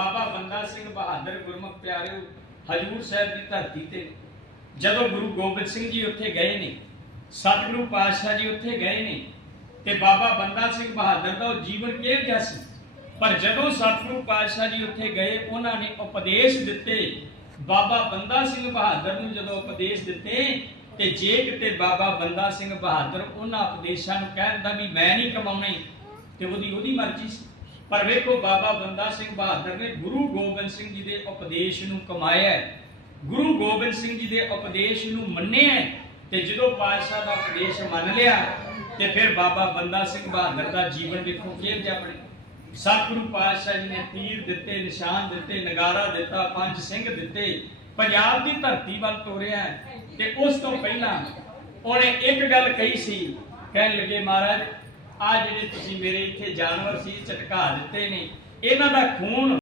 ਬਾਬਾ ਬੰਦਾ ਸਿੰਘ ਬਹਾਦਰ ਗੁਰਮੁਖ ਪਿਆਰਿਓ, ਹਜੂਰ ਸਾਹਿਬ ਦੀ ਧਰਤੀ ਤੇ। ਜਦੋਂ ਗੁਰੂ ਗੋਬਿੰਦ ਸਿੰਘ ਜੀ ਉੱਥੇ ਗਏ ਨੇ, ਸਤਿਗੁਰੂ ਪਾਤਸ਼ਾਹ ਜੀ ਉੱਥੇ ਗਏ ਨੇ, ਤੇ ਬਾਬਾ ਬੰਦਾ ਸਿੰਘ ਬਹਾਦਰ ਦਾ ਉਹ ਜੀਵਨ ਕਿਹੋ ਜਿਹਾ ਸੀ? ਪਰ ਜਦੋਂ ਸਤਿਗੁਰੂ ਪਾਤਸ਼ਾਹ ਜੀ ਉੱਥੇ ਗਏ, ਉਹਨਾਂ ਨੇ ਉਪਦੇਸ਼ ਦਿੱਤੇ। ਬਾਬਾ ਬੰਦਾ ਸਿੰਘ ਬਹਾਦਰ ਨੂੰ ਜਦੋਂ ਉਪਦੇਸ਼ ਦਿੱਤੇ, ਤੇ ਜੇ ਕਿਤੇ ਬਾਬਾ ਬੰਦਾ ਸਿੰਘ ਬਹਾਦਰ ਉਹਨਾਂ ਉਪਦੇਸ਼ਾਂ ਨੂੰ ਕਹਿੰਦਾ ਵੀ ਮੈਂ ਨਹੀਂ ਕਮਾਉਣੇ, ਤੇ ਉਹਦੀ ਉਹਦੀ ਮਰਜ਼ੀ ਸੀ। ਪਰ ਵੇਖੋ ਬਾਬਾ ਬੰਦਾ ਸਿੰਘ ਬਹਾਦਰ ਨੇ ਗੁਰੂ ਗੋਬਿੰਦ ਸਿੰਘ ਜੀ ਦੇ ਉਪਦੇਸ਼ ਨੂੰ ਕਮਾਇਆ ਹੈ। ਗੁਰੂ ਗੋਬਿੰਦ ਸਿੰਘ ਜੀ ਦੇ ਉਪਦੇਸ਼ ਨੂੰ ਮੰਨਿਆ ਤੇ ਜਦੋਂ ਪਾਤਸ਼ਾਹ ਦਾ ਉਪਦੇਸ਼ ਮੰਨ ਲਿਆ ਤੇ ਫਿਰ ਬਾਬਾ ਬੰਦਾ ਸਿੰਘ ਬਹਾਦਰ ਦਾ ਜੀਵਨ ਦੇਖੋ ਕਿਹੋ ਜਿਹਾ ਬਣਿਆ ਸਤਿਗੁਰੂ ਪਾਤਸ਼ਾਹ ਜੀ ਨੇ ਤੀਰ ਦਿੱਤੇ, ਨਿਸ਼ਾਨ ਦਿੱਤੇ, ਨਗਾਰਾ ਦਿੱਤਾ, ਪੰਜ ਸਿੰਘ ਦਿੱਤੇ ਪੰਜਾਬ ਦੀ ਧਰਤੀ ਵੱਲ ਤੋਰਿਆ ਤੇ ਉਸ ਤੋਂ ਪਹਿਲਾਂ ਉਹਨੇ ਇੱਕ ਗੱਲ ਕਹੀ ਸੀ, ਕਹਿਣ ਲੱਗੇ ਮਹਾਰਾਜ ਆ ਜਿਹੜੇ ਤੁਸੀਂ ਮੇਰੇ ਇੱਥੇ ਜਾਨਵਰ ਸੀ ਝਟਕਾ ਦਿੱਤੇ ਨੇ ਇਹਨਾਂ ਦਾ ਖੂਨ